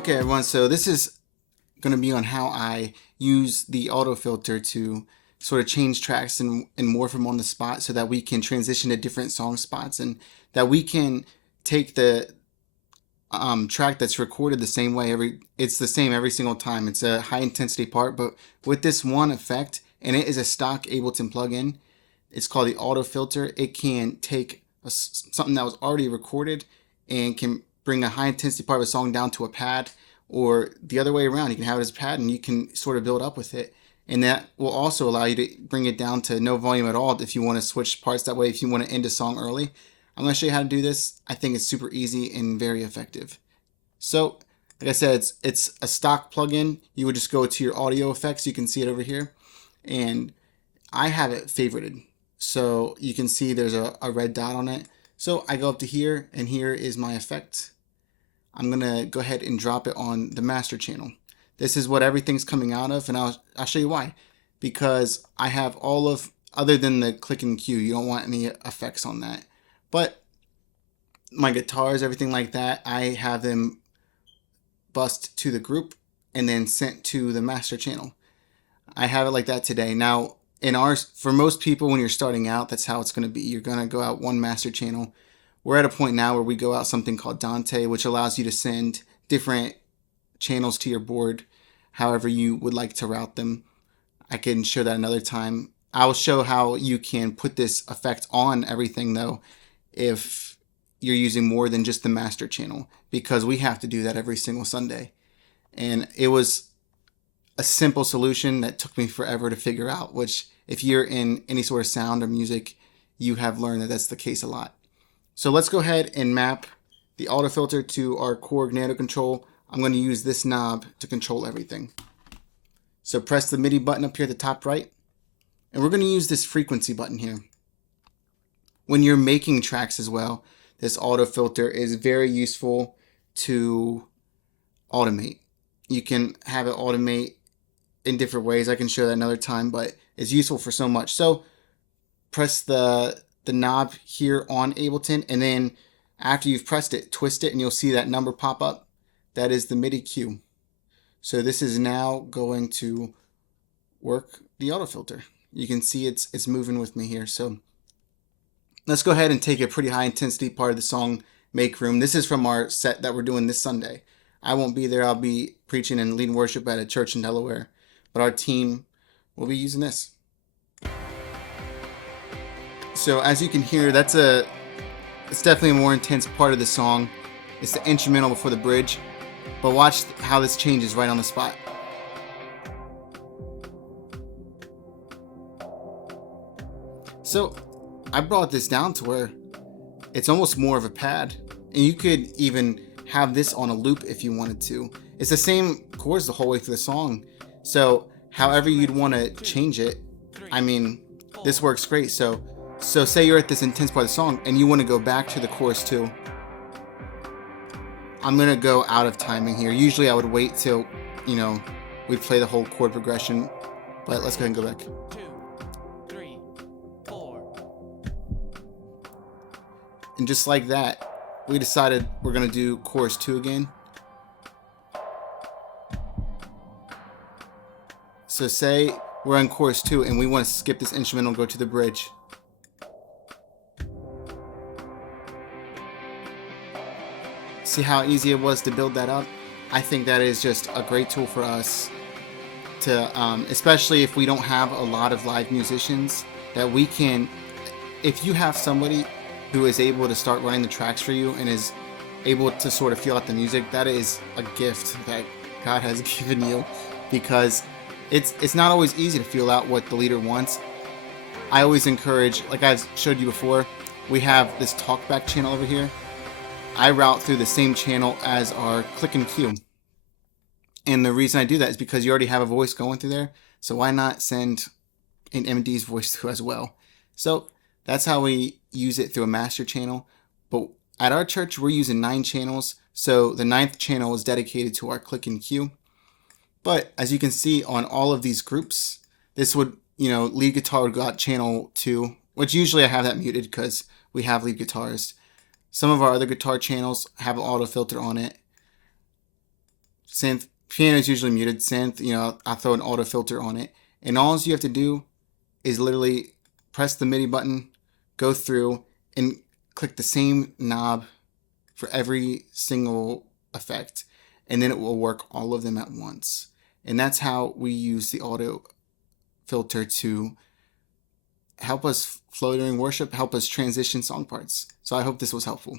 Okay, everyone, so this is going to be on how I use the auto filter to sort of change tracks and morph them on the spot so that we can transition to different song spots and that we can take the track that's recorded the same way it's the same every single time. It's a high intensity part, but with this one effect, and it is a stock Ableton plugin, it's called the auto filter. It can take something that was already recorded and can bring a high intensity part of a song down to a pad, or the other way around. You can have it as a pad and you can sort of build up with it. And that will also allow you to bring it down to no volume at all if you want to switch parts that way, if you want to end a song early. I'm going to show you how to do this. I think it's super easy and very effective. So, like I said, it's a stock plugin. You would just go to your audio effects. You can see it over here. And I have it favorited. So you can see there's a red dot on it. So I go up to here, and here is my effect. I'm going to go ahead and drop it on the master channel. This is what everything's coming out of, and I'll show you why. Because I have all of, other than the click and cue, you don't want any effects on that. But my guitars, everything like that, I have them bust to the group and then sent to the master channel. I have it like that today. Now, in ours, for most people, when you're starting out, that's how it's going to be. You're going to go out one master channel. We're at a point now where we go out something called Dante, which allows you to send different channels to your board however you would like to route them. I can show that another time. I'll show how you can put this effect on everything, though, if you're using more than just the master channel, because we have to do that every single Sunday. And it was a simple solution that took me forever to figure out, which if you're in any sort of sound or music, you have learned that that's the case a lot. So let's go ahead and map the auto filter to our Korg NanoKontrol. I'm going to use this knob to control everything. So press the MIDI button up here at the top right, and we're going to use this frequency button here. When you're making tracks as well, this auto filter is very useful to automate. You can have it automate in different ways. I can show that another time, but it's useful for so much. So press the knob here on Ableton, and then after you've pressed it, twist it, and you'll see that number pop up. That is the MIDI cue. So this is now going to work the auto filter. You can see it's moving with me here. So let's go ahead and take a pretty high intensity part of the song, Make Room. This is from our set that we're doing this Sunday. I won't be there. I'll be preaching and leading worship at a church in Delaware. But our team will be using this. So as you can hear, it's definitely a more intense part of the song. It's the instrumental before the bridge. But watch how this changes right on the spot. So I brought this down to where it's almost more of a pad. And you could even have this on a loop if you wanted to. It's the same chords the whole way through the song. So however you'd want to change it, I mean, this works great. So say you're at this intense part of the song and you want to go back to the chorus too. I'm going to go out of timing here. Usually I would wait till, we'd play the whole chord progression. But let's go ahead and go back. 2, 3, 4. And just like that, we decided we're going to do chorus 2 again. So say we're on chorus 2 and we want to skip this instrumental and go to the bridge. See how easy it was to build that up? I think that is just a great tool for us to, especially if we don't have a lot of live musicians, that we can, if you have somebody who is able to start running the tracks for you and is able to sort of feel out the music, that is a gift that God has given you, because it's not always easy to feel out what the leader wants. I always encourage, like I've showed you before, we have this talkback channel over here. I route through the same channel as our click and cue. And the reason I do that is because you already have a voice going through there. So why not send an MD's voice through as well? So that's how we use it through a master channel. But at our church, we're using 9 channels. So the 9th channel is dedicated to our click and cue. But as you can see on all of these groups, this would, lead guitar would go out channel 2, which usually I have that muted because we have lead guitars. Some of our other guitar channels have an auto filter on it. synth. Piano is usually muted. Synth, I throw an auto filter on it. And all you have to do is literally press the MIDI button, go through, and click the same knob for every single effect. And then it will work all of them at once. And that's how we use the auto filter to help us flow during worship, help us transition song parts. So I hope this was helpful.